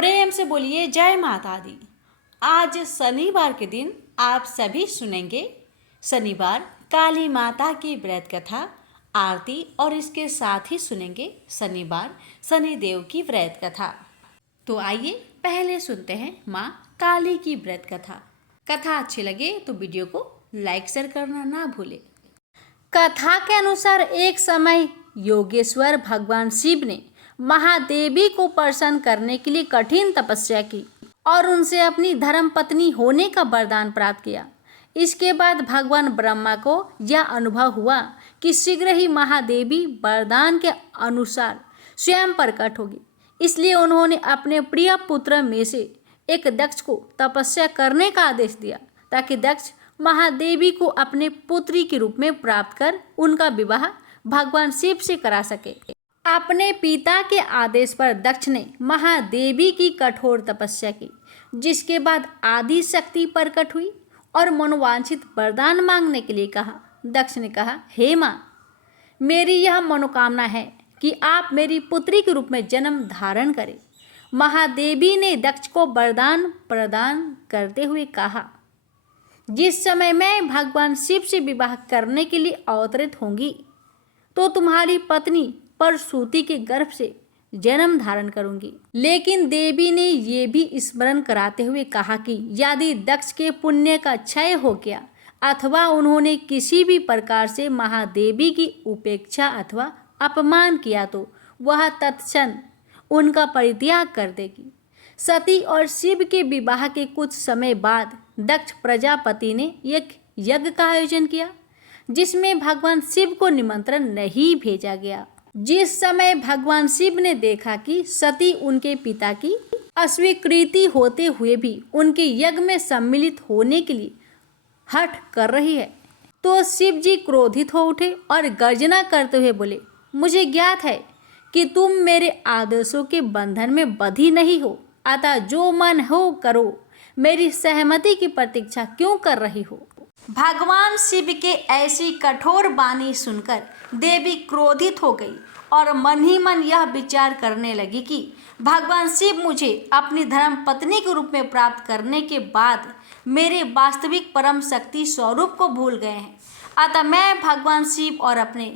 प्रेम से बोलिए जय माता दी। आज शनिवार के दिन आप सभी सुनेंगे शनिवार काली माता की व्रत कथा आरती और इसके साथ ही सुनेंगे शनिवार शनिदेव की व्रत कथा। तो आइए पहले सुनते हैं माँ काली की व्रत कथा। कथा अच्छी लगे तो वीडियो को लाइक शेयर करना ना भूले। कथा के अनुसार एक समय योगेश्वर भगवान शिव ने महादेवी को प्रसन्न करने के लिए कठिन तपस्या की और उनसे अपनी धर्म पत्नी होने का वरदान प्राप्त किया। इसके बाद भगवान ब्रह्मा को यह अनुभव हुआ कि शीघ्र ही महादेवी वरदान के अनुसार स्वयं प्रकट होगी। इसलिए उन्होंने अपने प्रिय पुत्र में से एक दक्ष को तपस्या करने का आदेश दिया ताकि दक्ष महादेवी को अपने पुत्री के रूप में प्राप्त कर उनका विवाह भगवान शिव से करा सके। अपने पिता के आदेश पर दक्ष ने महादेवी की कठोर तपस्या की, जिसके बाद आदि शक्ति प्रकट हुई और मनोवांछित वरदान मांगने के लिए कहा। दक्ष ने कहा, हे माँ, मेरी यह मनोकामना है कि आप मेरी पुत्री के रूप में जन्म धारण करें। महादेवी ने दक्ष को वरदान प्रदान करते हुए कहा, जिस समय मैं भगवान शिव से विवाह करने के लिए अवतरित होंगी तो तुम्हारी पत्नी परसूति के गर्भ से जन्म धारण करूंगी। लेकिन देवी ने ये भी स्मरण कराते हुए कहा कि यदि दक्ष के पुण्य का क्षय हो गया अथवा उन्होंने किसी भी प्रकार से महादेवी की उपेक्षा अथवा अपमान किया तो वह तत्क्षण उनका परित्याग कर देगी। सती और शिव के विवाह के कुछ समय बाद दक्ष प्रजापति ने एक यज्ञ का आयोजन किया, जिसमें भगवान शिव को निमंत्रण नहीं भेजा गया। जिस समय भगवान शिव ने देखा कि सती उनके पिता की अस्वीकृति होते हुए भी उनके यज्ञ में सम्मिलित होने के लिए हठ कर रही है, तो शिव जी क्रोधित हो उठे और गर्जना करते हुए बोले, मुझे ज्ञात है कि तुम मेरे आदेशों के बंधन में बंधी नहीं हो, अतः जो मन हो करो, मेरी सहमति की प्रतीक्षा क्यों कर रही हो। भगवान शिव के ऐसी कठोर वाणी सुनकर देवी क्रोधित हो गई और मन ही मन यह विचार करने लगी कि भगवान शिव मुझे अपनी धर्म पत्नी के रूप में प्राप्त करने के बाद मेरे वास्तविक परम शक्ति स्वरूप को भूल गए हैं। अतः मैं भगवान शिव और अपने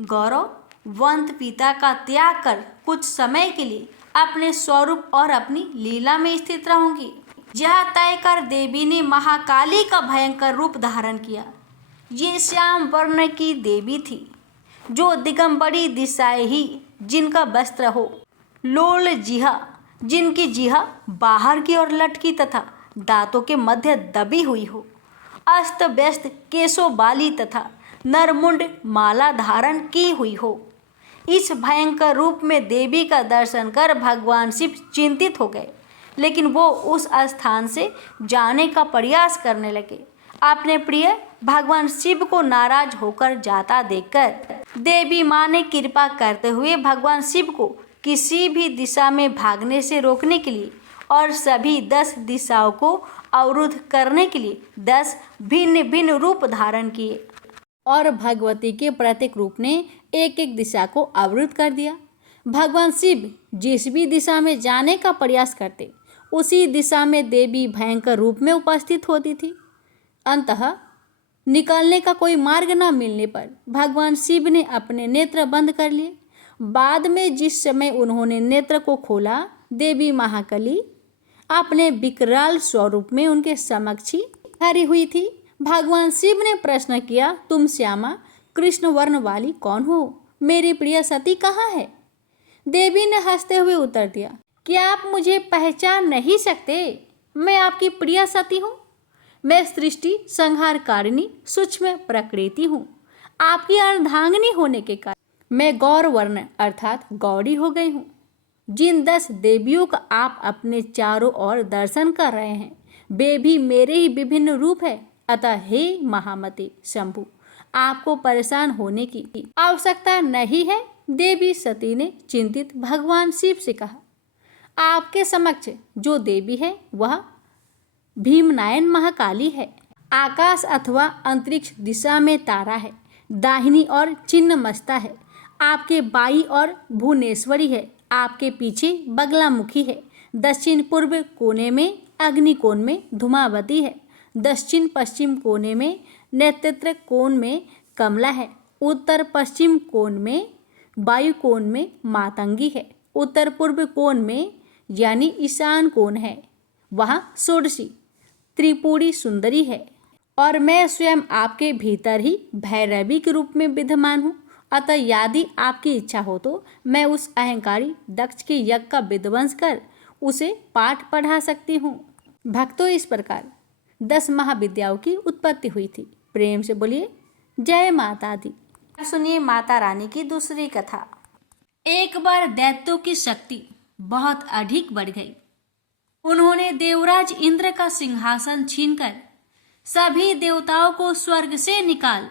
गौरववंत पिता का त्याग कर कुछ समय के लिए अपने स्वरूप और अपनी लीला में स्थित रहूंगी। यह तय कर देवी ने महाकाली का भयंकर रूप धारण किया। ये श्याम वर्ण की देवी थी, जो दिगंबरी दिशाएं ही जिनका वस्त्र हो, लोल जिहा जिनकी जिहा बाहर की ओर लटकी तथा दांतों के मध्य दबी हुई हो, अस्त व्यस्त केशों वाली तथा नरमुंड माला धारण की हुई हो। इस भयंकर रूप में देवी का दर्शन कर भगवान शिव चिंतित हो गए, लेकिन वो उस स्थान से जाने का प्रयास करने लगे। अपने प्रिय भगवान शिव को नाराज होकर जाता देखकर देवी माँ ने कृपा करते हुए भगवान शिव को किसी भी दिशा में भागने से रोकने के लिए और सभी 10 दिशाओं को अवरुद्ध करने के लिए 10 भिन्न भिन्न रूप धारण किए और भगवती के प्रत्येक रूप ने एक एक दिशा को अवरुद्ध कर दिया। भगवान शिव जिस भी दिशा में जाने का प्रयास करते, उसी दिशा में देवी भयंकर रूप में उपस्थित होती थी। अंततः निकलने का कोई मार्ग न मिलने पर भगवान शिव ने अपने नेत्र बंद कर लिए। बाद में जिस समय उन्होंने नेत्र को खोला, देवी महाकाली अपने विकराल स्वरूप में उनके समक्ष ही खड़ी हुई थी। भगवान शिव ने प्रश्न किया, तुम श्यामा कृष्ण वर्ण वाली कौन हो? मेरी प्रिय सती कहाँ है? देवी ने हंसते हुए उत्तर दिया, क्या आप मुझे पहचान नहीं सकते? मैं आपकी प्रिय सती हूँ। मैं सृष्टि संहारकारिणी सूक्ष्म प्रकृति हूँ। आपकी अर्धांगिनी होने के कारण मैं गौर वर्ण अर्थात गौरी हो गई हूँ। जिन 10 देवियों का आप अपने चारों ओर दर्शन कर रहे हैं, वे भी मेरे ही विभिन्न रूप है। अतः हे महामते शंभु, आपको परेशान होने की आवश्यकता नहीं है। देवी सती ने चिंतित भगवान शिव से कहा, आपके समक्ष जो देवी है वह भीमनायन महाकाली है। आकाश अथवा अंतरिक्ष दिशा में तारा है, दाहिनी और छिन्नमस्ता है, आपके बाई और भुवनेश्वरी है, आपके पीछे बगलामुखी है, दक्षिण पूर्व कोने में अग्निकोण में धूमावती है। दक्षिण पश्चिम कोने में नेतृत्व कोण में कमला है। उत्तर पश्चिम कोण में वायु कोण में मातंगी है। उत्तर पूर्व कोण में यानी ईशान कोण है, वहाँ षोडशी त्रिपुरी सुंदरी है। और मैं स्वयं आपके भीतर ही भैरवी के रूप में विद्यमान हूँ। अतः यदि आपकी इच्छा हो तो मैं उस अहंकारी दक्ष के यज्ञ का विध्वंस कर उसे पाठ पढ़ा सकती हूँ। भक्तों, इस प्रकार 10 महाविद्याओं की उत्पत्ति हुई थी। प्रेम से बोलिए जय माता दी। सुनिए माता रानी की दूसरी कथा। एक बार दैत्यों की शक्ति बहुत अधिक बढ़ गई। उन्होंने देवराज इंद्र का सिंहासन छीनकर सभी देवताओं को स्वर्ग से निकाल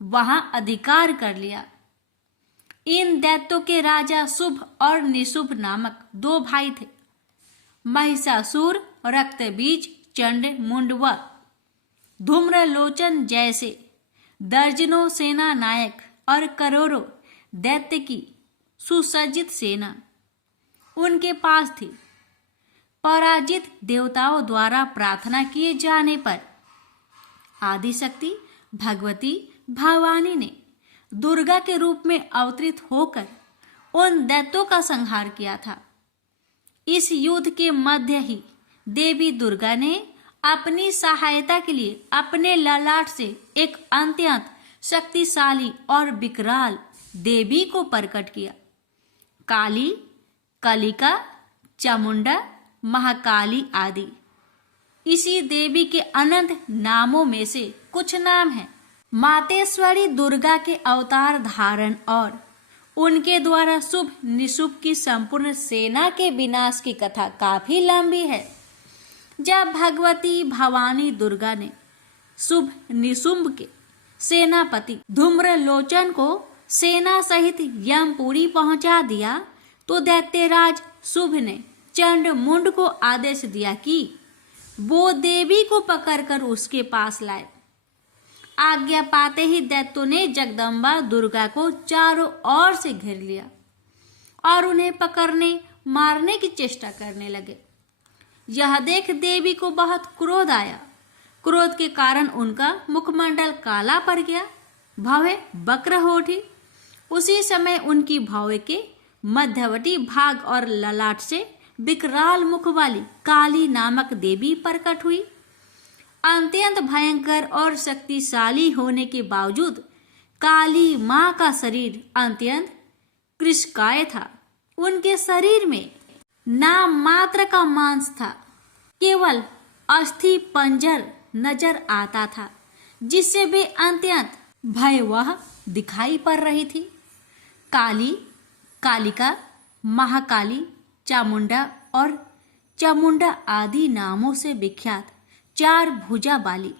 वहां अधिकार कर लिया। इन दैत्यों के राजा शुभ और निशुभ नामक 2 भाई थे। महिषासुर, रक्तबीज, चंड, मुंड व धूम्रलोचन जैसे दर्जनों सेना नायक और करोड़ों दैत्य की सुसज्जित सेना उनके पास थी। पराजित देवताओं द्वारा प्रार्थना किए जाने पर आदिशक्ति भगवती भवानी ने दुर्गा के रूप में अवतरित होकर उन दैत्यों का संहार किया था। इस युद्ध के मध्य ही देवी दुर्गा ने अपनी सहायता के लिए अपने ललाट से एक अत्यंत शक्तिशाली और विकराल देवी को प्रकट किया। काली, कलिका, चामुंडा, महाकाली आदि इसी देवी के अनंत नामों में से कुछ नाम हैं। मातेश्वरी दुर्गा के अवतार धारण और उनके द्वारा शुभ निशुभ की संपूर्ण सेना के विनाश की कथा काफी लंबी है। जब भगवती भवानी दुर्गा ने शुभ निशुंभ के सेनापति धूम्रलोचन को सेना सहित यमपुरी पहुंचा दिया तो दैत्यराज शुभ ने चंड मुंड को आदेश दिया कि वो देवी को पकड़कर उसके पास लाए। आज्ञा पाते ही दैत्यों ने जगदम्बा दुर्गा को चारों ओर से घेर लिया और उन्हें पकड़ने मारने की चेष्टा करने लगे। यह देख देवी को बहुत क्रोध आया। क्रोध के कारण उनका मुखमंडल काला पड़ गया, भवें वक्र हो उठी। उसी समय उनकी भौवें के मध्यवर्ती भाग और ललाट से विकराल मुख वाली काली नामक देवी प्रकट हुई। अत्यंत भयंकर और शक्तिशाली होने के बावजूद काली मां का शरीर अत्यंत कृशकाय था। उनके शरीर में नाम मात्र का मांस था, केवल अस्थि पंजर नजर आता था, जिससे वे अत्यंत भयावह दिखाई पड़ रही थी। काली, कालिका, महाकाली, चामुंडा और चामुंडा आदि नामों से विख्यात 4 भुजा वाली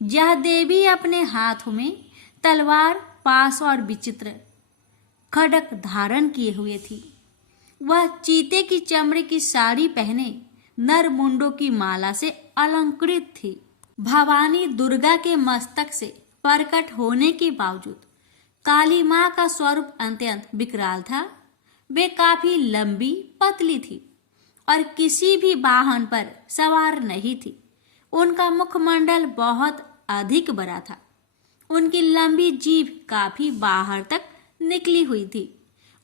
यह देवी अपने हाथों में तलवार, पास और विचित्र खड्ग धारण किए हुए थी। वह चीते की चमड़े की साड़ी पहने नर मुंडों की माला से अलंकृत थी। भवानी दुर्गा के मस्तक से प्रकट होने के बावजूद काली मां का स्वरूप अत्यंत विकराल था। वे काफी लंबी पतली थी और किसी भी वाहन पर सवार नहीं थी। उनका मुखमंडल बहुत अधिक बड़ा था। उनकी लंबी जीभ काफी बाहर तक निकली हुई थी।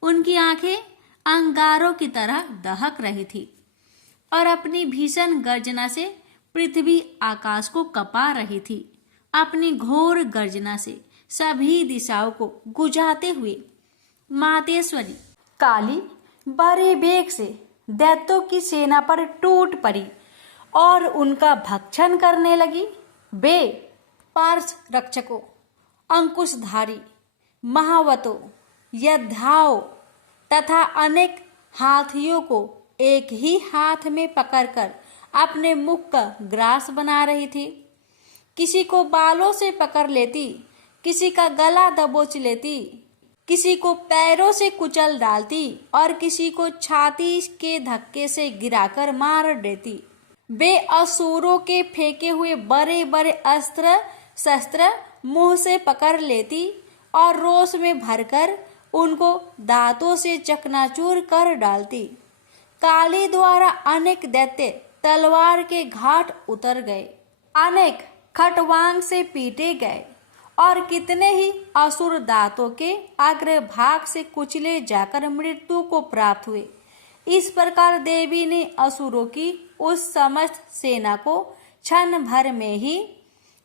उनकी आंखें अंगारों की तरह दहक रही थी और अपनी भीषण गर्जना से पृथ्वी आकाश को कपा रही थी। अपनी घोर गर्जना से सभी दिशाओं को गुजाते हुए मातेश्वरी काली बड़े वेग से दैत्यों की सेना पर टूट पड़ी और उनका भक्षण करने लगी। वे पार्श रक्षकों, अंकुशधारी, महावतों, योद्धाओं तथा अनेक हाथियों को एक ही हाथ में पकड़कर अपने मुख का ग्रास बना रही थी। किसी को बालों से पकड़ लेती, किसी का गला दबोच लेती, किसी को पैरों से कुचल डालती और किसी को छाती के धक्के से गिराकर मार देती। वे असुरों के फेंके हुए बड़े बड़े अस्त्र शस्त्र मुंह से पकड़ लेती और रोष में भरकर उनको दांतों से चकनाचूर कर डालती। काली द्वारा अनेक दैत्य तलवार के घाट उतर गए, अनेक खटवांग से पीटे गए और कितने ही असुर दांतों के अग्रभाग से कुचले जाकर मृत्यु को प्राप्त हुए। इस प्रकार देवी ने असुरों की उस समस्त सेना को क्षण भर में ही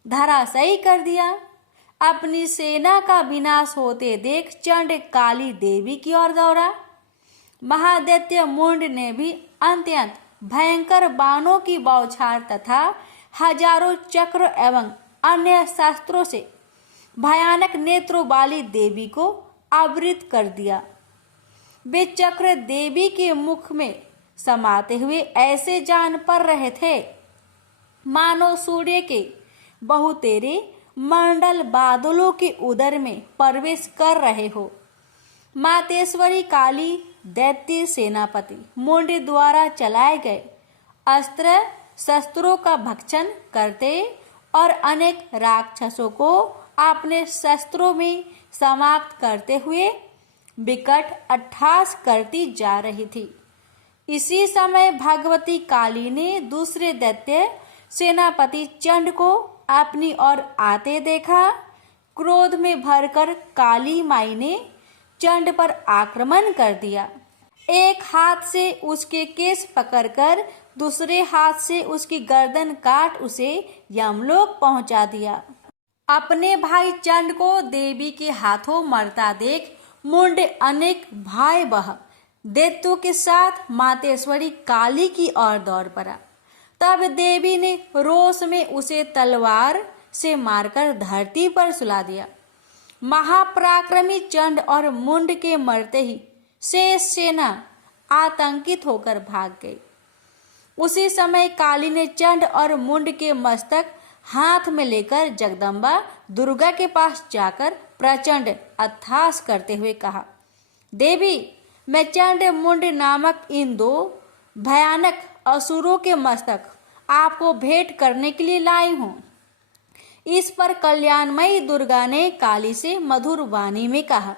धराशायी कर दिया। अपनी सेना का विनाश होते देख चंड काली देवी की ओर दौड़ा। महादैत्य मुंड ने भी अत्यंत भयंकर बाणों की बौछार तथा हजारों चक्र एवं अन्य शस्त्रों से भयानक नेत्रों वाली देवी को आवृत कर दिया। वे चक्र देवी के मुख में समाते हुए ऐसे जान पड़ रहे थे मानो सूर्य के बहुतेरे मंडल बादलों के उदर में प्रवेश कर रहे हो। मातेश्वरी काली दैत्य सेनापति मुंड द्वारा चलाए गए अस्त्र शस्त्रों का भक्षण करते और अनेक राक्षसों को अपने शस्त्रों में समाप्त करते हुए विकट अट्टहास करती जा रही थी। इसी समय भगवती काली ने दूसरे दैत्य सेनापति चंड को अपनी ओर आते देखा। क्रोध में भरकर काली माई ने चंड पर आक्रमण कर दिया। एक हाथ से उसके केस पकड़कर दूसरे हाथ से उसकी गर्दन काट उसे यमलोक पहुंचा दिया। अपने भाई चंड को देवी के हाथों मरता देख मुंड अनेक भयावह दैत्यों के साथ मातेश्वरी काली की ओर दौड़ पड़ा। तब देवी ने रोष में उसे तलवार से मारकर धरती पर सुला दिया। महापराक्रमी चंड और मुंड के मरते ही शेष सेना आतंकित होकर भाग गई। उसी समय काली ने चंड और मुंड के मस्तक हाथ में लेकर जगदम्बा दुर्गा के पास जाकर प्रचंड अट्टहास करते हुए कहा, देवी, मैं चंड मुंड नामक इन दो भयानक असुरों के मस्तक आपको भेंट करने के लिए लाई हूँ। इस पर कल्याणमयी दुर्गा ने काली से मधुर वाणी में कहा,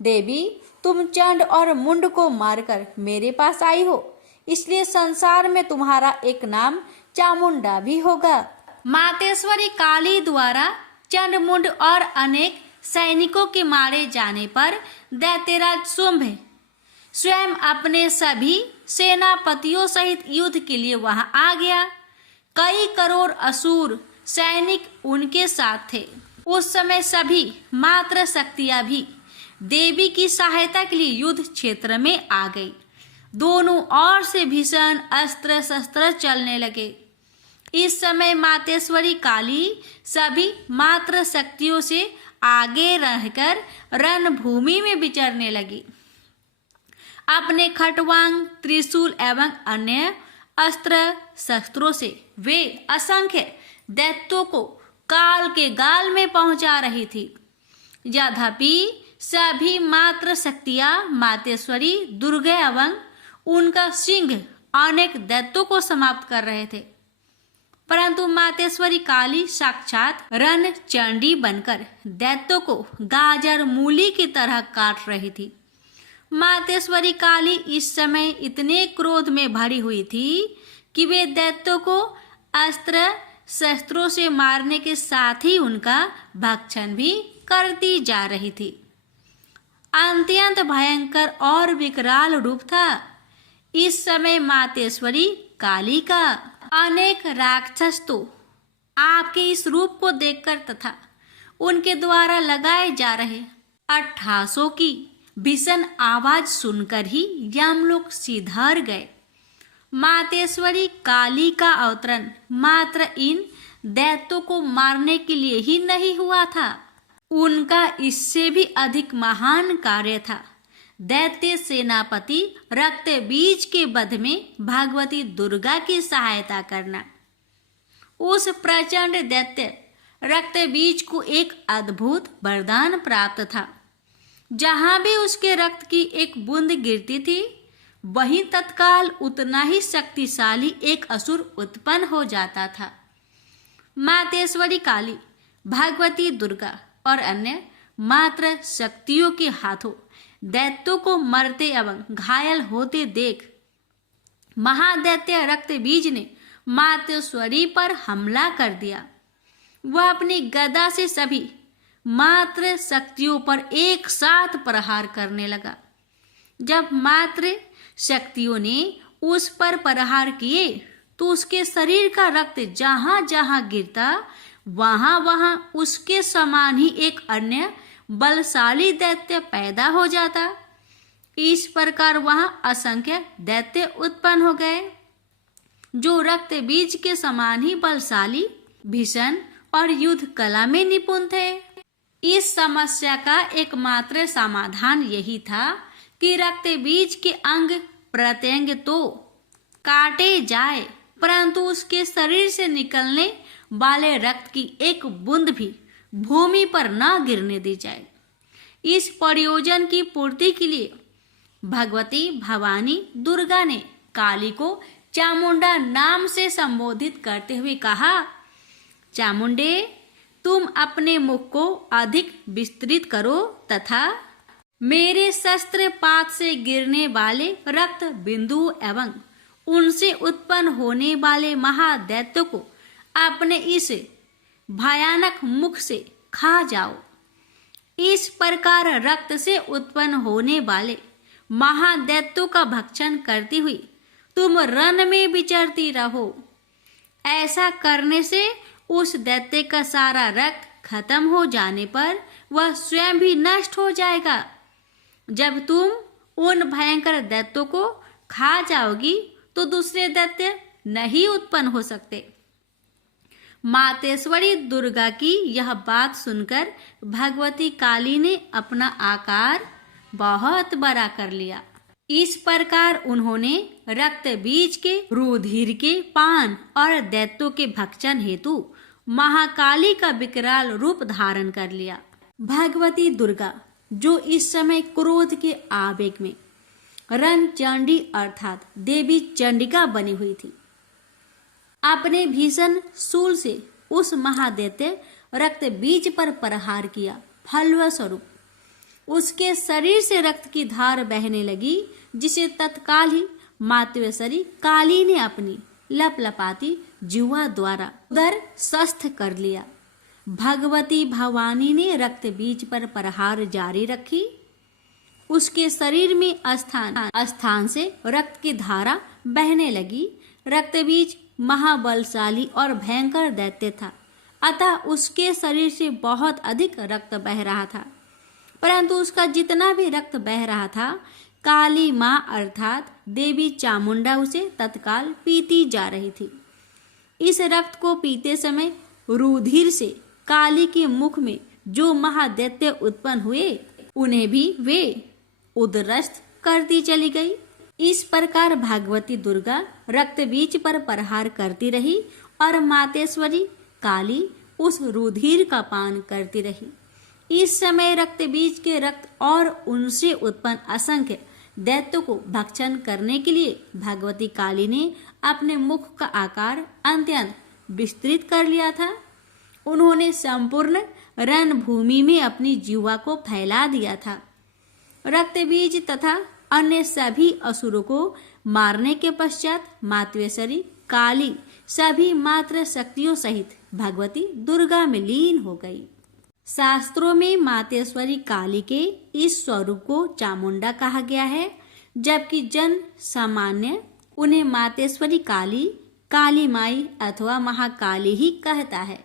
देवी, तुम चंड और मुंड को मारकर मेरे पास आई हो, इसलिए संसार में तुम्हारा एक नाम चामुंडा भी होगा। मातेश्वरी काली द्वारा चंड मुंड और अनेक सैनिकों के मारे जाने पर दैत्यराज शुंभ स्वयं अपने सभी सेनापतियों सहित युद्ध के लिए वहां आ गया। कई करोड़ असुर सैनिक उनके साथ थे। उस समय सभी मात्र शक्तियां भी देवी की सहायता के लिए युद्ध क्षेत्र में आ गई। दोनों ओर से भीषण अस्त्र शस्त्र चलने लगे। इस समय मातेश्वरी काली सभी मात्र शक्तियों से आगे रहकर रणभूमि में विचरने लगी। अपने खटवांग, त्रिशूल एवं अन्य अस्त्र शस्त्रों से वे असंख्य दैत्यों को काल के गाल में पहुंचा रही थी। यद्यपि सभी मात्र शक्तियां मातेश्वरी दुर्गा एवं उनका सिंह अनेक दैत्यों को समाप्त कर रहे थे, परंतु मातेश्वरी काली साक्षात रण चंडी बनकर दैत्यों को गाजर मूली की तरह काट रही थी। मातेश्वरी काली इस समय इतने क्रोध में भरी हुई थी कि वे दैत्यों को अस्त्र शस्त्रों से मारने के साथ ही उनका भक्षण भी करती जा रही थी। अत्यंत भयंकर और विकराल रूप था इस समय मातेश्वरी काली का। अनेक राक्षस तो आपके इस रूप को देखकर तथा उनके द्वारा लगाए जा रहे अट्टहासों की भीषण आवाज सुनकर ही यमलोक सिधार गए। मातेश्वरी काली का अवतरण मात्र इन दैत्यों को मारने के लिए ही नहीं हुआ था, उनका इससे भी अधिक महान कार्य था। दैत्य सेनापति रक्त बीज के वध में भगवती दुर्गा की सहायता करना। उस प्रचंड दैत्य रक्त बीज को एक अद्भुत वरदान प्राप्त था। जहां भी उसके रक्त की एक बूंद गिरती थी, वहीं तत्काल उतना ही शक्तिशाली एक असुर उत्पन्न हो जाता था। मातेश्वरी काली, भगवती दुर्गा और अन्य मात्र शक्तियों के हाथों दैत्यों को मरते एवं घायल होते देख महादैत्य रक्तबीज ने मातेश्वरी पर हमला कर दिया। वह अपनी गदा से सभी मातृ शक्तियों पर एक साथ प्रहार करने लगा। जब मातृ शक्तियों ने उस पर प्रहार किए तो उसके शरीर का रक्त जहां जहां गिरता वहां वहां उसके समान ही एक अन्य बलशाली दैत्य पैदा हो जाता। इस प्रकार वहां असंख्य दैत्य उत्पन्न हो गए जो रक्त बीज के समान ही बलशाली, भीषण और युद्ध कला में निपुण थे। इस समस्या का एकमात्र समाधान यही था कि रक्त बीज के अंग प्रत्यंग तो काटे जाए, परंतु उसके शरीर से निकलने वाले रक्त की एक बूंद भी भूमि पर न गिरने दी जाए। इस प्रयोजन की पूर्ति के लिए भगवती भवानी दुर्गा ने काली को चामुंडा नाम से संबोधित करते हुए कहा, चामुंडे, तुम अपने मुख को अधिक विस्तृत करो तथा मेरे शस्त्र पात से गिरने वाले रक्त बिंदु एवं उनसे उत्पन्न होने वाले महादैत्य को अपने इस भयानक मुख से खा जाओ। इस प्रकार रक्त से उत्पन्न होने वाले महादैत्यों का भक्षण करती हुई तुम रण में विचरती रहो। ऐसा करने से उस दैत्य का सारा रक्त खत्म हो जाने पर वह स्वयं भी नष्ट हो जाएगा। जब तुम उन भयंकर दैत्यों को खा जाओगी तो दूसरे दैत्य नहीं उत्पन्न हो सकते। मातेश्वरी दुर्गा की यह बात सुनकर भगवती काली ने अपना आकार बहुत बड़ा कर लिया। इस प्रकार उन्होंने रक्त बीज के रुधिर के पान और दैत्यों के भक्षण हेतु महाकाली का विकराल रूप धारण कर लिया। भगवती दुर्गा जो इस समय क्रोध के आवेग में रणचंडी अर्थात देवी चंडिका बनी हुई थी, अपने भीषण शूल से उस महादैत्य रक्त बीज पर प्रहार किया। फलस्वरूप उसके शरीर से रक्त की धार बहने लगी, जिसे तत्काल ही मातेश्वरी काली ने अपनी लपलपाती जिह्वा द्वारा उदर स्वस्थ कर लिया। भगवती भवानी ने रक्त बीज पर प्रहार जारी रखी। उसके शरीर में स्थान से रक्त की धारा बहने लगी। रक्त बीज महाबलशाली और भयंकर दैत्य था, अतः उसके शरीर से बहुत अधिक रक्त बह रहा था, परंतु उसका जितना भी रक्त बह रहा था काली माँ अर्थात देवी चामुंडा उसे तत्काल पीती जा रही थी। इस रक्त को पीते समय रुधिर से काली के मुख में जो महादैत्य उत्पन्न हुए उन्हें भी वे उदरस्त करती चली गई। इस प्रकार भगवती दुर्गा रक्त बीज पर प्रहार करती रही और मातेश्वरी काली उस रुधिर का पान करती रही। इस समय रक्त बीज के रक्त और उनसे उत्पन्न असंख्य दैत्यों को भक्षण करने के लिए भगवती काली ने अपने मुख का आकार अत्यंत विस्तृत कर लिया था। उन्होंने संपूर्ण रणभूमि में अपनी जिह्वा को फैला दिया था। रक्त बीज तथा अन्य सभी असुरों को मारने के पश्चात मातेश्वरी काली सभी मात्र शक्तियों सहित भगवती दुर्गा में लीन हो गई। शास्त्रों में मातेश्वरी काली के इस स्वरूप को चामुंडा कहा गया है, जबकि जन सामान्य उन्हें मातेश्वरी काली, काली माई अथवा महाकाली ही कहता है।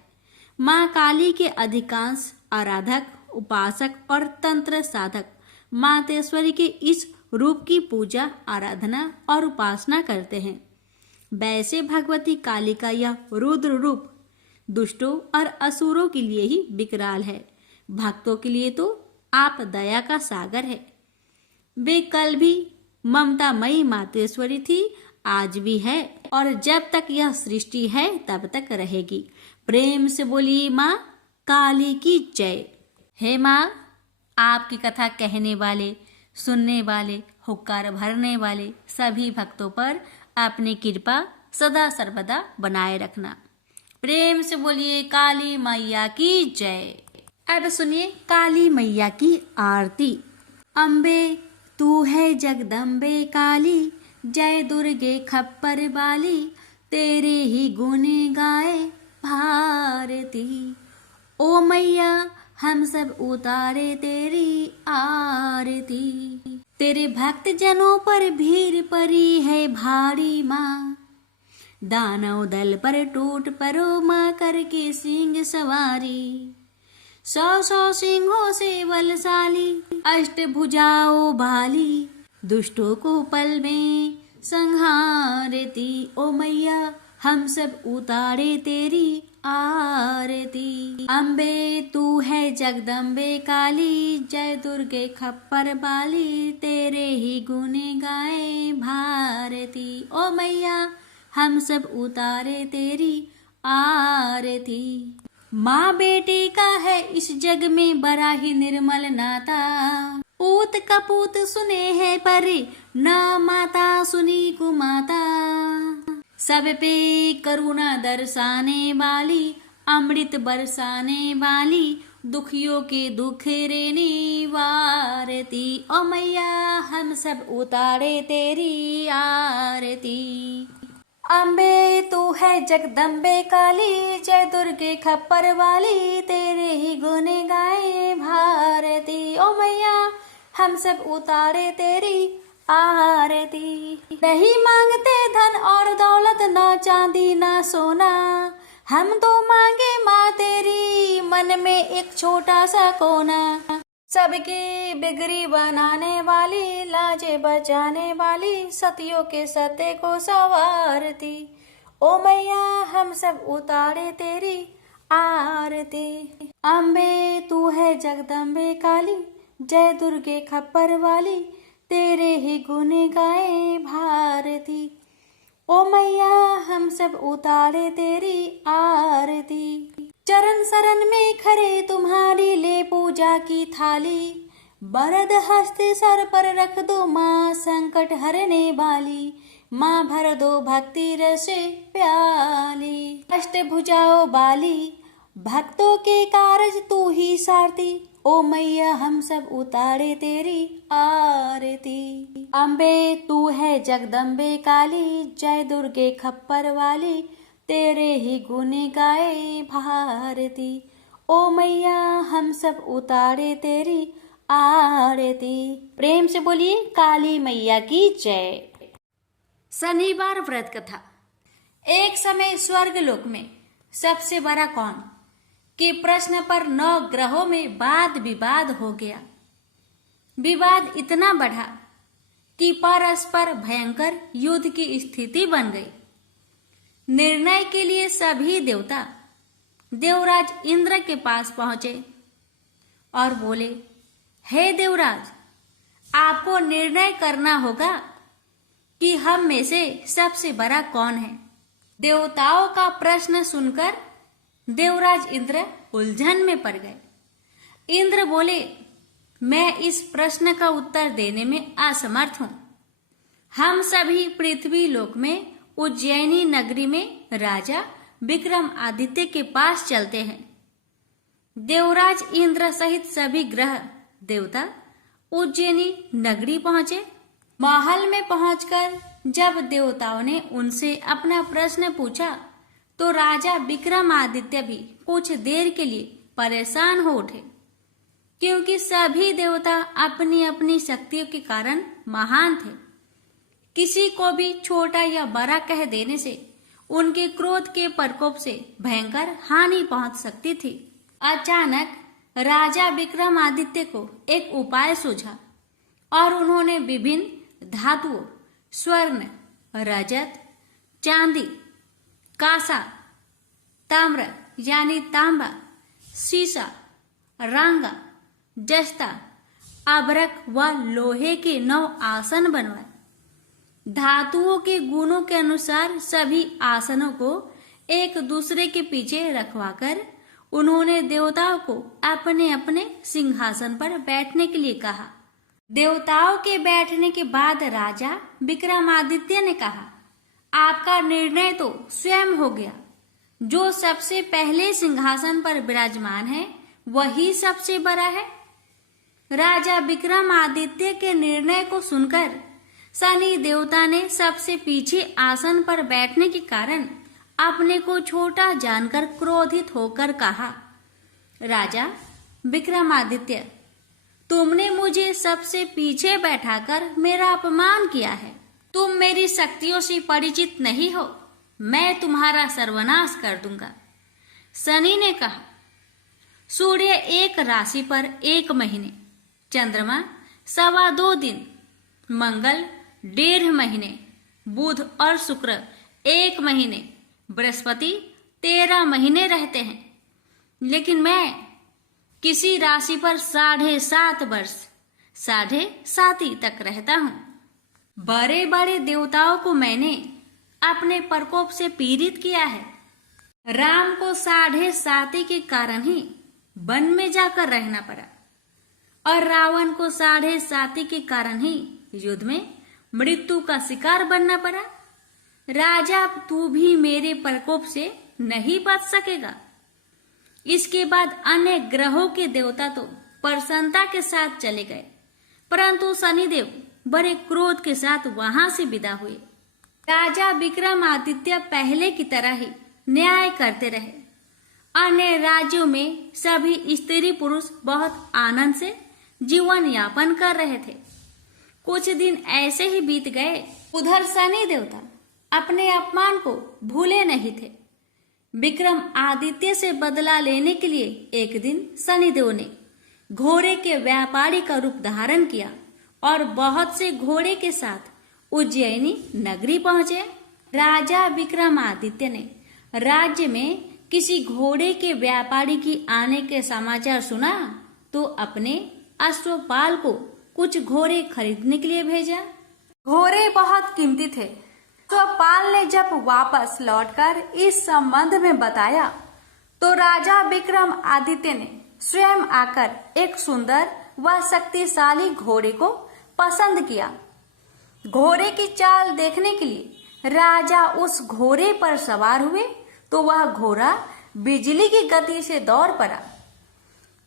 माँ काली के अधिकांश आराधक, उपासक और तंत्र साधक मातेश्वरी के इस रूप की पूजा, आराधना और उपासना करते हैं। वैसे भगवती काली का यह रुद्र रूप दुष्टों और असुरों के लिए ही विकराल है, भक्तों के लिए तो आप दया का सागर है। वे कल भी ममतामयी मातेश्वरी थी, आज भी है और जब तक यह सृष्टि है तब तक रहेगी। प्रेम से बोलिए माँ काली की जय। हे माँ, आपकी कथा कहने वाले, सुनने वाले, हुक्कार भरने वाले सभी भक्तों पर अपनी कृपा सदा सर्वदा बनाए रखना। प्रेम से बोलिए काली मैया की जय। अब सुनिए काली मैया की आरती। अम्बे तू है जगदम्बे काली, जय दुर्गे खप्पर वाली, तेरे ही गुण गाए भारती। ओ मैया हम सब उतारे तेरी आरती। तेरे भक्त जनों पर भीड़ पड़ी है भारी माँ, दानव दल पर टूट पड़ो माँ करके सिंह सवारी। 100 सिंहों से बलशाली, अष्टभुजाओं भाली, दुष्टों को पल में संहारती। ओ मैया हम सब उतारे तेरी आरती। अम्बे तू है जगदम्बे काली, जय दुर्गे खप्पर वाली, तेरे ही गुण गाए भारती। ओ मैया हम सब उतारे तेरी आरती। माँ बेटी का है इस जग में बड़ा ही निर्मल नाता, पूत कपूत सुने है परे, ना माता सुनी कुमाता। सब पे करुणा दर्शाने वाली, अमृत बरसाने वाली, दुखियों के दुख रेने वारती। ओ मैया हम सब उतारे तेरी आरती। अम्बे तू है जगदम्बे काली, जय दुर्गे खप्पर वाली, तेरे ही गुण गाए भारती। ओ मैया हम सब उतारे तेरी आरती। नहीं मांगते धन और दौलत, ना चांदी ना सोना, हम तो मांगे माँ तेरी मन में एक छोटा सा कोना। सबकी बिगड़ी बनाने वाली, लाजे बचाने वाली, सतियों के सत्य को संवारती। ओ मैया हम सब उतारे तेरी आरती। अम्बे तू है जगदम्बे काली, जय दुर्गे खप्पर वाली, तेरे ही गुण गाए भारती। ओ मैया हम सब उतारे तेरी आरती। चरण शरण में खड़े तुम्हारी, ले पूजा की थाली, वरद हस्त सर पर रख दो माँ, संकट हरने वाली। माँ भर दो भक्ति रस प्याली, अष्टभुजाओ बाली, भक्तों के कारज तू ही सारती। ओ मैया हम सब उतारे तेरी आरती। अम्बे तू है जगदम्बे काली, जय दुर्गे खप्पर वाली, तेरे ही गुण गाए भारती। ओ मैया हम सब उतारे तेरी आरती। प्रेम से बोलिए काली मैया की जय। शनिवार व्रत कथा। एक समय स्वर्ग लोक में सबसे बड़ा कौन के प्रश्न पर 9 ग्रहों में वाद विवाद हो गया। विवाद इतना बढ़ा कि परस्पर भयंकर युद्ध की स्थिति बन गई। निर्णय के लिए सभी देवता देवराज इंद्र के पास पहुंचे और बोले, हे देवराज, आपको निर्णय करना होगा कि हम में से सबसे बड़ा कौन है। देवताओं का प्रश्न सुनकर देवराज इंद्र उलझन में पड़ गए। इंद्र बोले, मैं इस प्रश्न का उत्तर देने में असमर्थ हूं। हम सभी पृथ्वी लोक में उज्जैनी नगरी में राजा विक्रमादित्य के पास चलते हैं। देवराज इंद्र सहित सभी ग्रह देवता उज्जैनी नगरी पहुंचे। महल में पहुंचकर जब देवताओं ने उनसे अपना प्रश्न पूछा तो राजा विक्रमादित्य भी कुछ देर के लिए परेशान हो उठे, क्योंकि सभी देवता अपनी अपनी शक्तियों के कारण महान थे। किसी को भी छोटा या बड़ा कह देने से उनके क्रोध के प्रकोप से भयंकर हानि पहुंच सकती थी। अचानक राजा विक्रमादित्य को एक उपाय सूझा और उन्होंने विभिन्न धातुओं स्वर्ण, रजत, चांदी, कांसा, ताम्र यानी तांबा, सीसा, रांगा, जस्ता, अभ्रक व लोहे के 9 आसन बनवाए। धातुओं के गुणों के अनुसार सभी आसनों को एक दूसरे के पीछे रखवाकर उन्होंने देवताओं को अपने अपने सिंहासन पर बैठने के लिए कहा। देवताओं के बैठने के बाद राजा विक्रमादित्य ने कहा, आपका निर्णय तो स्वयं हो गया। जो सबसे पहले सिंहासन पर विराजमान है वही सबसे बड़ा है। राजा विक्रमादित्य के निर्णय को सुनकर शनि देवता ने सबसे पीछे आसन पर बैठने के कारण अपने को छोटा जानकर क्रोधित होकर कहा, राजा विक्रमादित्य, तुमने मुझे सबसे पीछे बैठाकर मेरा अपमान किया है। तुम मेरी शक्तियों से परिचित नहीं हो, मैं तुम्हारा सर्वनाश कर दूंगा। शनि ने कहा, सूर्य एक राशि पर 1 महीने, चंद्रमा 2.25 दिन, मंगल 1.5 महीने, बुध और शुक्र 1 महीने, बृहस्पति 13 महीने रहते हैं, लेकिन मैं किसी राशि पर 7.5 वर्ष 7.5 तक रहता हूँ। बड़े बड़े देवताओं को मैंने अपने प्रकोप से पीड़ित किया है। राम को 7.5 के कारण ही वन में जाकर रहना पड़ा और रावण को 7.5 के कारण ही युद्ध में मृत्यु का शिकार बनना पड़ा। राजा, तू भी मेरे प्रकोप से नहीं बच सकेगा। इसके बाद अन्य ग्रहों के देवता तो प्रसन्नता के साथ चले गए, परंतु शनिदेव बड़े क्रोध के साथ वहां से विदा हुए। राजा विक्रमादित्य पहले की तरह ही न्याय करते रहे। अन्य राज्यों में सभी स्त्री पुरुष बहुत आनंद से जीवन यापन कर रहे थे। कुछ दिन ऐसे ही बीत गए। उधर शनि देवता अपने अपमान को भूले नहीं थे। विक्रम आदित्य से बदला लेने के लिए एक दिन शनिदेव ने घोड़े के व्यापारी का रूप धारण किया और बहुत से घोड़े के साथ उज्जैनी नगरी पहुंचे। राजा विक्रमादित्य ने राज्य में किसी घोड़े के व्यापारी की आने के समाचार सुना तो अपने अश्वपाल को कुछ घोड़े खरीदने के लिए भेजा। घोड़े बहुत कीमती थे। तो पाल ने जब वापस लौटकर इस संबंध में बताया तो राजा विक्रम आदित्य ने स्वयं आकर एक सुंदर व शक्तिशाली घोड़े को पसंद किया। घोड़े की चाल देखने के लिए राजा उस घोड़े पर सवार हुए तो वह घोड़ा बिजली की गति से दौड़ पड़ा।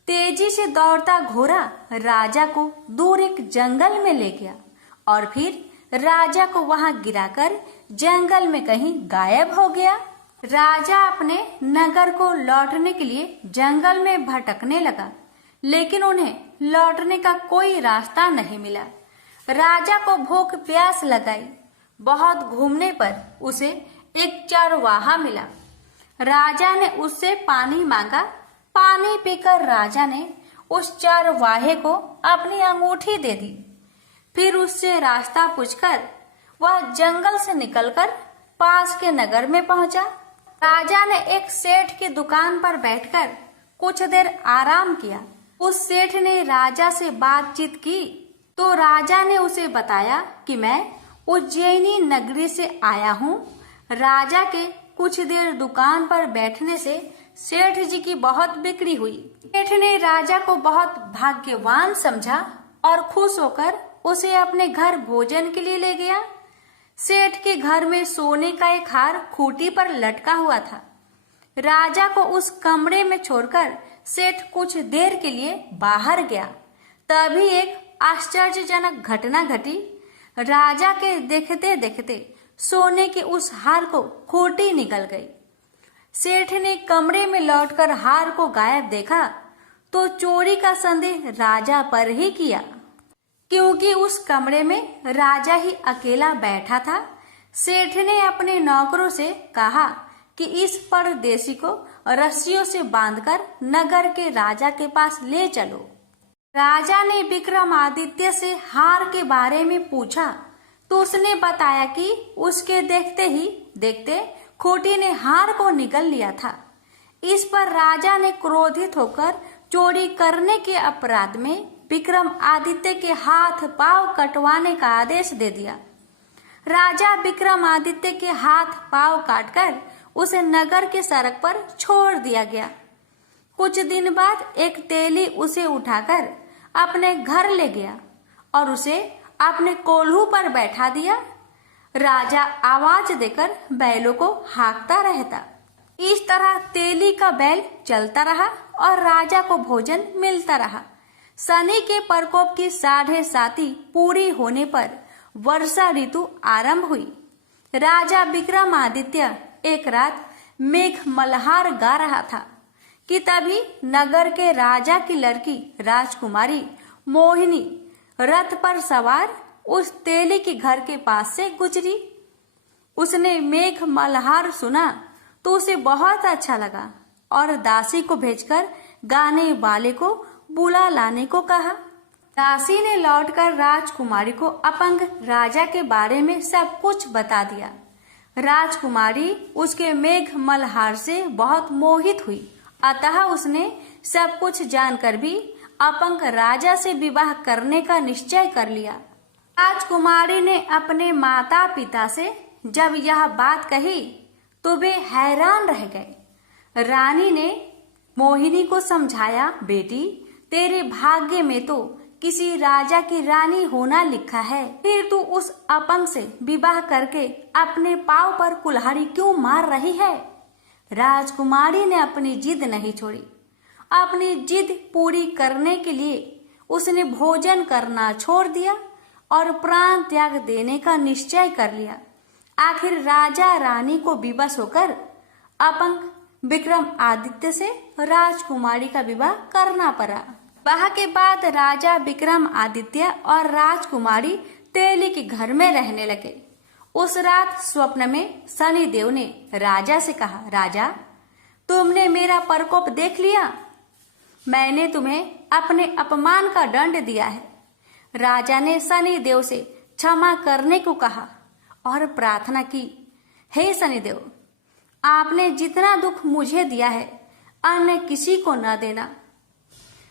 तेजी से दौड़ता घोड़ा राजा को दूर एक जंगल में ले गया और फिर राजा को वहां गिराकर जंगल में कहीं गायब हो गया। राजा अपने नगर को लौटने के लिए जंगल में भटकने लगा, लेकिन उन्हें लौटने का कोई रास्ता नहीं मिला। राजा को भूख प्यास लगाई। बहुत घूमने पर उसे एक चरवाहा मिला। राजा ने उससे पानी मांगा। पानी पीकर राजा ने उस चरवाहे को अपनी अंगूठी दे दी। फिर उससे रास्ता पूछकर वह जंगल से निकलकर पास के नगर में पहुंचा। राजा ने एक सेठ की दुकान पर बैठकर कुछ देर आराम किया। उस सेठ ने राजा से बातचीत की तो राजा ने उसे बताया कि मैं उज्जैनी नगरी से आया हूँ। राजा के कुछ देर दुकान पर बैठने से सेठ जी की बहुत बिक्री हुई। सेठ ने राजा को बहुत भाग्यवान समझा और खुश होकर उसे अपने घर भोजन के लिए ले गया। सेठ के घर में सोने का एक हार खूंटी पर लटका हुआ था। राजा को उस कमरे में छोड़कर सेठ कुछ देर के लिए बाहर गया। तभी एक आश्चर्यजनक घटना घटी। राजा के देखते देखते सोने के उस हार को खूंटी निकल गई। सेठ ने कमरे में लौटकर हार को गायब देखा तो चोरी का संदेह राजा पर ही किया, क्योंकि उस कमरे में राजा ही अकेला बैठा था। सेठ ने अपने नौकरों से कहा कि इस परदेशी को रस्सियों से बांधकर नगर के राजा के पास ले चलो। राजा ने विक्रमादित्य से हार के बारे में पूछा तो उसने बताया कि उसके देखते ही देखते खूंटी ने हार को निगल लिया था। इस पर राजा ने क्रोधित होकर चोरी करने के अपराध में विक्रमादित्य के हाथ पांव कटवाने का आदेश दे दिया। राजा विक्रमादित्य के हाथ पांव काटकर उसे नगर के सड़क पर छोड़ दिया गया। कुछ दिन बाद एक तेली उसे उठाकर अपने घर ले गया और उसे अपने कोल्हू पर बैठा दिया। राजा आवाज देकर बैलों को हाँकता रहता। इस तरह तेली का बैल चलता रहा और राजा को भोजन मिलता रहा। शनि के प्रकोप की 7.5 पूरी होने पर वर्षा ऋतु आरंभ हुई। राजा विक्रमादित्य एक रात मेघ मल्हार गा रहा था कि तभी नगर के राजा की लड़की राजकुमारी मोहिनी रथ पर सवार उस तेली के घर के पास से गुजरी। उसने मेघ मल्हार सुना तो उसे बहुत अच्छा लगा और दासी को भेजकर गाने वाले को बुला लाने को कहा। दासी ने लौटकर राजकुमारी को अपंग राजा के बारे में सब कुछ बता दिया। राजकुमारी उसके मेघ मल्हार से बहुत मोहित हुई, अतः उसने सब कुछ जानकर भी अपंग राजा से विवाह करने का निश्चय कर लिया। राजकुमारी ने अपने माता पिता से जब यह बात कही तो वे हैरान रह गए। रानी ने मोहिनी को समझाया, बेटी तेरे भाग्य में तो किसी राजा की रानी होना लिखा है, फिर तू उस अपंग से विवाह करके अपने पांव पर कुल्हाड़ी क्यों मार रही है। राजकुमारी ने अपनी जिद नहीं छोड़ी। अपनी जिद पूरी करने के लिए उसने भोजन करना छोड़ दिया और प्राण त्याग देने का निश्चय कर लिया। आखिर राजा रानी को विवश होकर अपंग विक्रमादित्य से राजकुमारी का विवाह करना पड़ा। विवाह के बाद राजा विक्रमादित्य और राजकुमारी तेली के घर में रहने लगे। उस रात स्वप्न में शनिदेव ने राजा से कहा, राजा तुमने मेरा प्रकोप देख लिया, मैंने तुम्हें अपने अपमान का दंड दिया है। राजा ने शनिदेव से क्षमा करने को कहा और प्रार्थना की, हे शनिदेव, आपने जितना दुख मुझे दिया है अन्य किसी को न देना।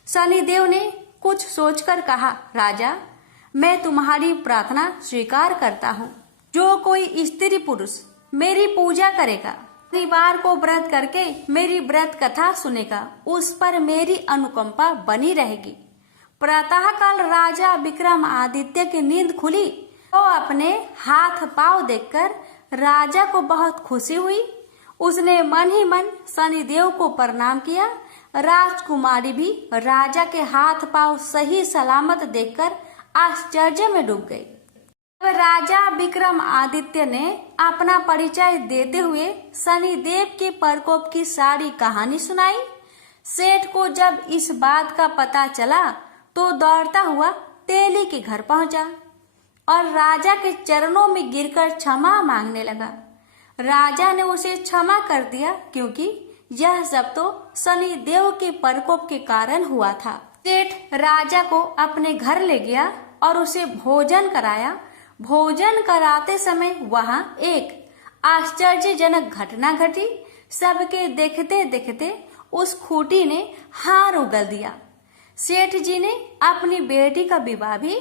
शनिदेव ने कुछ सोचकर कहा, राजा मैं तुम्हारी प्रार्थना स्वीकार करता हूँ। जो कोई स्त्री पुरुष मेरी पूजा करेगा, शनिवार को व्रत करके मेरी व्रत कथा सुनेगा, उस पर मेरी अनुकंपा बनी रहेगी। प्रातः काल राजा विक्रमादित्य की नींद खुली तो अपने हाथ पांव देखकर राजा को बहुत खुशी हुई। उसने मन ही मन शनिदेव को प्रणाम किया। राजकुमारी भी राजा के हाथ पांव सही सलामत देखकर आश्चर्य में डूब गई। राजा विक्रमादित्य ने अपना परिचय देते हुए शनिदेव के प्रकोप की सारी कहानी सुनाई। सेठ को जब इस बात का पता चला तो दौड़ता हुआ तेली के घर पहुंचा और राजा के चरणों में गिरकर क्षमा मांगने लगा। राजा ने उसे क्षमा कर दिया क्योंकि यह सब तो शनिदेव के प्रकोप के कारण हुआ था। सेठ राजा को अपने घर ले गया और उसे भोजन कराया। भोजन कराते समय वहां एक आश्चर्यजनक घटना घटी। सबके देखते देखते उस खूंटी ने हार उगल दिया। सेठ जी ने अपनी बेटी का विवाह भी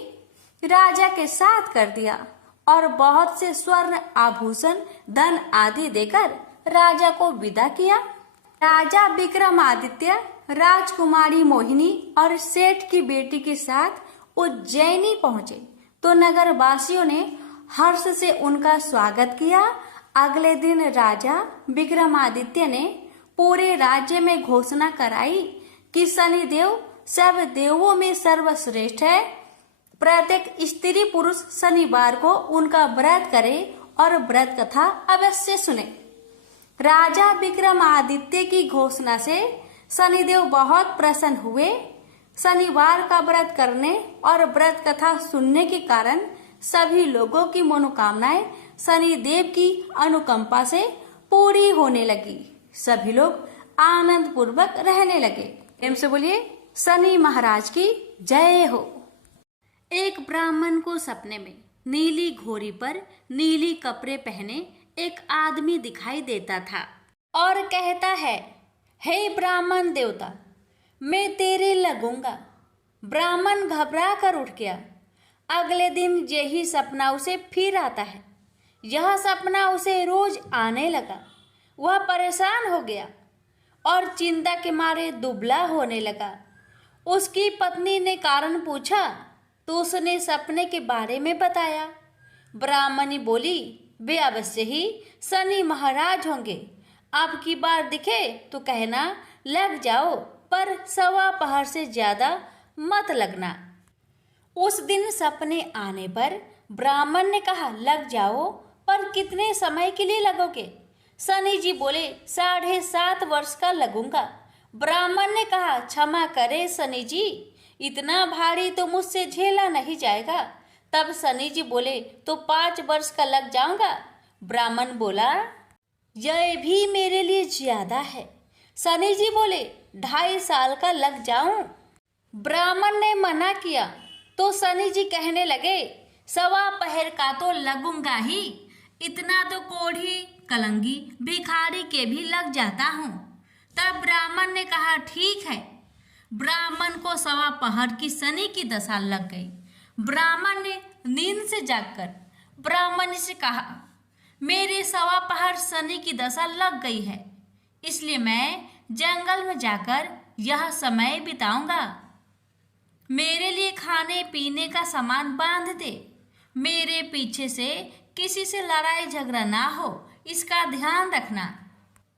राजा के साथ कर दिया और बहुत से स्वर्ण आभूषण धन आदि देकर राजा को विदा किया। राजा विक्रमादित्य राजकुमारी मोहिनी और सेठ की बेटी के साथ उज्जैनी पहुंचे तो नगर वासियों ने हर्ष से उनका स्वागत किया। अगले दिन राजा विक्रमादित्य ने पूरे राज्य में घोषणा कराई कि शनिदेव सब देवों में सर्वश्रेष्ठ है। प्रत्येक स्त्री पुरुष शनिवार को उनका व्रत करे और व्रत कथा अवश्य सुने। राजा विक्रमादित्य की घोषणा से शनिदेव बहुत प्रसन्न हुए। शनिवार का व्रत करने और व्रत कथा सुनने के कारण सभी लोगों की मनोकामनाएं शनिदेव की अनुकंपा से पूरी होने लगी। सभी लोग आनंद पूर्वक रहने लगे। प्रेम से बोलिए शनि महाराज की जय हो। एक ब्राह्मण को सपने में नीली घोड़ी पर नीली कपड़े पहने एक आदमी दिखाई देता था और कहता है, हे ब्राह्मण देवता, मैं तेरे लगूंगा। ब्राह्मण घबरा कर उठ गया। अगले दिन यही सपना उसे फिर आता है। यह सपना उसे रोज आने लगा। वह परेशान हो गया और चिंता के मारे दुबला होने लगा। उसकी पत्नी ने कारण पूछा तो उसने सपने के बारे में बताया। ब्राह्मणी बोली, वे अवश्य ही शनि महाराज होंगे। अब की बार दिखे तो कहना लग जाओ, पर सवा पहर से ज्यादा मत लगना। उस दिन सपने आने पर ब्राह्मण ने कहा, लग जाओ, पर कितने समय के लिए लगोगे? शनि जी बोले, 7.5 वर्ष का लगूंगा। ब्राह्मण ने कहा, क्षमा करें शनि जी, इतना भारी तो मुझसे झेला नहीं जाएगा। तब शनि जी बोले, तो 5 वर्ष का लग जाऊंगा। ब्राह्मण बोला, यह भी मेरे लिए ज्यादा है। शनि जी बोले, 2.5 साल का लग जाऊं? ब्राह्मण ने मना किया तो शनि जी कहने लगे, 1.25 पहर का तो लगूंगा ही, इतना तो कोढ़ी कलंगी भिखारी के भी लग जाता हूँ। तब ब्राह्मण ने कहा, ठीक है। ब्राह्मण को 1.25 पहर की शनि की दशा लग गई। ब्राह्मण ने नींद से जागकर ब्राह्मण से कहा, मेरे 1.25 पहर शनि की दशा लग गई है, इसलिए मैं जंगल में जाकर यह समय बिताऊंगा। मेरे लिए खाने पीने का सामान बांध दे। मेरे पीछे से किसी से लड़ाई झगड़ा ना हो, इसका ध्यान रखना।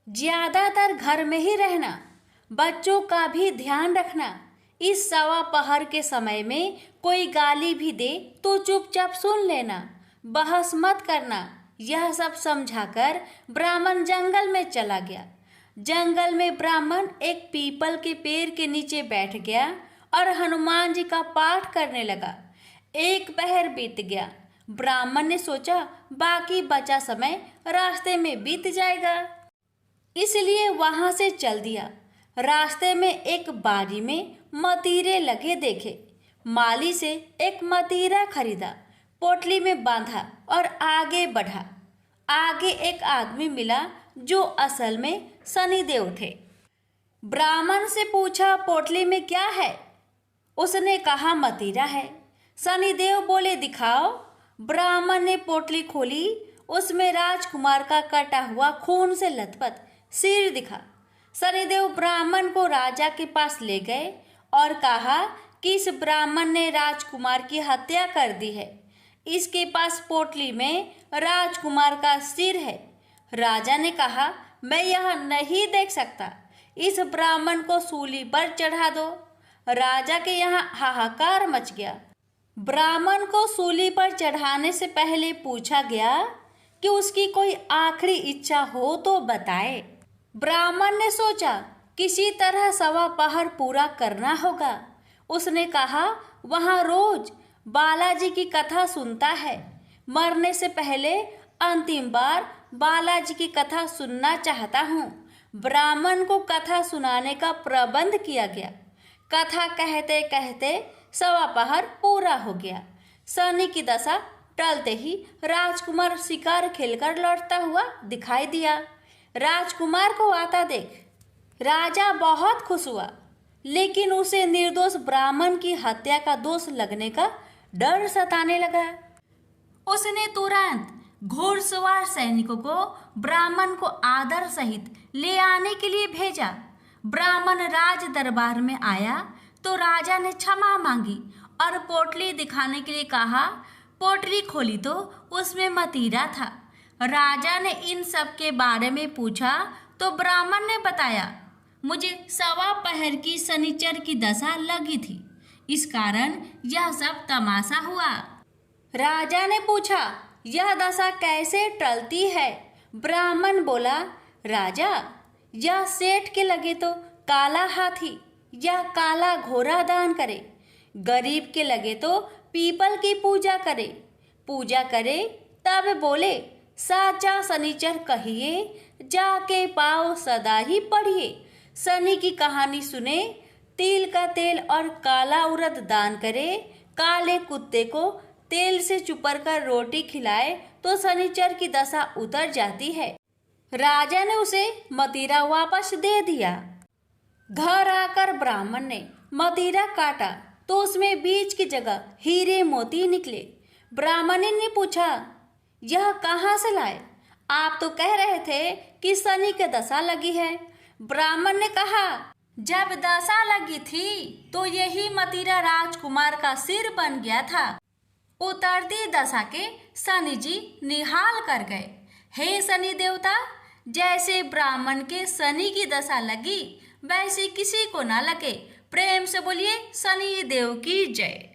ज्यादातर घर में ही रहना, बच्चों का भी ध्यान रखना। इस 1.25 पहर के समय में कोई गाली भी दे तो चुपचाप सुन लेना, बहस मत करना। यह सब समझाकर ब्राह्मण जंगल में चला गया। जंगल में ब्राह्मण एक पीपल के पेड़ के नीचे बैठ गया और हनुमान जी का पाठ करने लगा। 1 पहर बीत गया। ब्राह्मण ने सोचा, बाकी बचा समय रास्ते में बीत जाएगा, इसलिए वहां से चल दिया। रास्ते में एक बारी में मतीरे लगे देखे। माली से एक मतीरा खरीदा, पोटली में बांधा और आगे बढ़ा। आगे एक आदमी मिला जो असल में शनिदेव थे। ब्राह्मण से पूछा, पोटली में क्या है? उसने कहा, मतीरा है। शनिदेव बोले, दिखाओ। ब्राह्मण ने पोटली खोली। उसमें राजकुमार का कटा हुआ खून से लथपथ सिर दिखा। शनिदेव ब्राह्मण को राजा के पास ले गए और कहा कि इस ब्राह्मण ने राजकुमार की हत्या कर दी है। इसके पास पोटली में राजकुमार का सिर है। राजा ने कहा, मैं यह नहीं देख सकता, इस ब्राह्मण को सूली पर चढ़ा दो। राजा के यहाँ हाहाकार मच गया। ब्राह्मण को सूली पर चढ़ाने से पहले पूछा गया कि उसकी कोई आखिरी इच्छा हो तो बताए। ब्राह्मण ने सोचा, किसी तरह 1.25 पहर पूरा करना होगा। उसने कहा, वहाँ रोज बालाजी की कथा सुनता है। मरने से पहले अंतिम बार बालाजी की कथा सुनना चाहता हूँ। ब्राह्मण को कथा सुनाने का प्रबंध किया गया। कथा कहते कहते 1.25 पहर पूरा हो गया। शनि की दशा टलते ही राजकुमार शिकार खेलकर लौटता हुआ दिखाई दिया। राजकुमार को आता देख राजा बहुत खुश हुआ, लेकिन उसे निर्दोष ब्राह्मण की हत्या का दोष लगने का डर सताने लगा। उसने तुरंत घुड़सवार सैनिकों को ब्राह्मण को आदर सहित ले आने के लिए भेजा। ब्राह्मण राज दरबार में आया तो राजा ने क्षमा मांगी और पोटली दिखाने के लिए कहा। पोटली खोली तो उसमें मतीरा था। राजा ने इन सब के बारे में पूछा तो ब्राह्मण ने बताया, मुझे 1.25 पहर की शनिचर की दशा लगी थी, इस कारण यह सब तमाशा हुआ। राजा ने पूछा, यह दशा कैसे टलती है? ब्राह्मण बोला, राजा, यह सेठ के लगे तो काला हाथी या काला घोड़ा दान करे, गरीब के लगे तो पीपल की पूजा करे तब बोले, साचा शनिचर कहिए, जाके पाओ सदा ही पढ़िए। शनि की कहानी सुने, तिल का तेल और काला उड़द दान करे, काले कुत्ते को तेल से चुपर कर रोटी खिलाए तो शनिचर की दशा उतर जाती है। राजा ने उसे मतीरा वापस दे दिया। घर आकर ब्राह्मण ने मतीरा काटा तो उसमें बीज की जगह हीरे मोती निकले। ब्राह्मण ने पूछा, यह कहाँ से लाए? आप तो कह रहे थे कि शनि की दशा लगी है। ब्राह्मण ने कहा, जब दशा लगी थी तो यही मतीरा राजकुमार का सिर बन गया था। उतरती दशा के शनि जी निहाल कर गए। हे शनि देवता, जैसे ब्राह्मण के शनि की दशा लगी वैसे किसी को ना लगे। प्रेम से बोलिए शनि देव की जय।